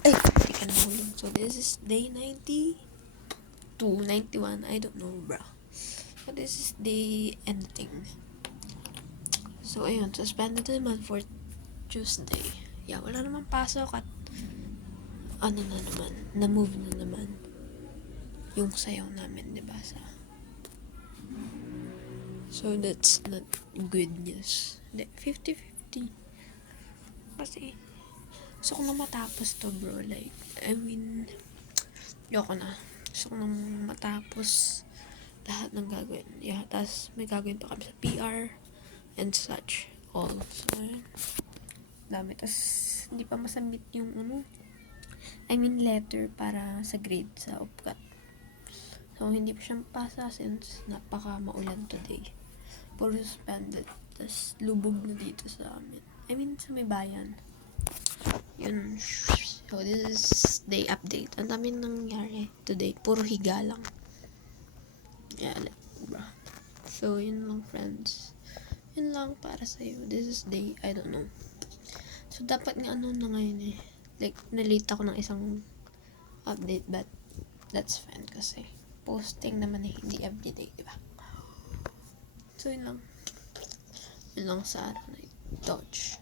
Ay, hindi ka nahulog. So, this is day 92, 91. I don't know, bro. So, this is day anything. So, ayun. Suspended naman for Tuesday. Yeah, wala naman pasok at ano na naman, na-move na naman yung sayaw namin, di ba? So, that's not good news. 50-50. Kasi, gusto ko na matapos to, bro. Like, I mean, yoko na. Gusto ko na matapos lahat ng gagawin. Yeah, tas may gagawin pa kami sa PR and such. All. So, yun. Dami. Tas, hindi pa masubmit yung I mean, letter para sa grade sa UPCAT. So, hindi pa siya pasa since napaka maulan today. Puro suspended. Tas, lubog na dito sa amin. I mean, sa may bayan. Yun. So, this is day update. Ang dami nangyari today. Puro higa lang. Yeah, like, bro. So, yun lang, friends. Yun lang para sa'yo. This is day, I don't know. So, dapat nga na ngayon eh. Like, nalate ako ng isang update, but that's fine kasi posting naman eh, hindi everyday, diba? So, yun lang. Yun lang sa araw na ito. Dodge.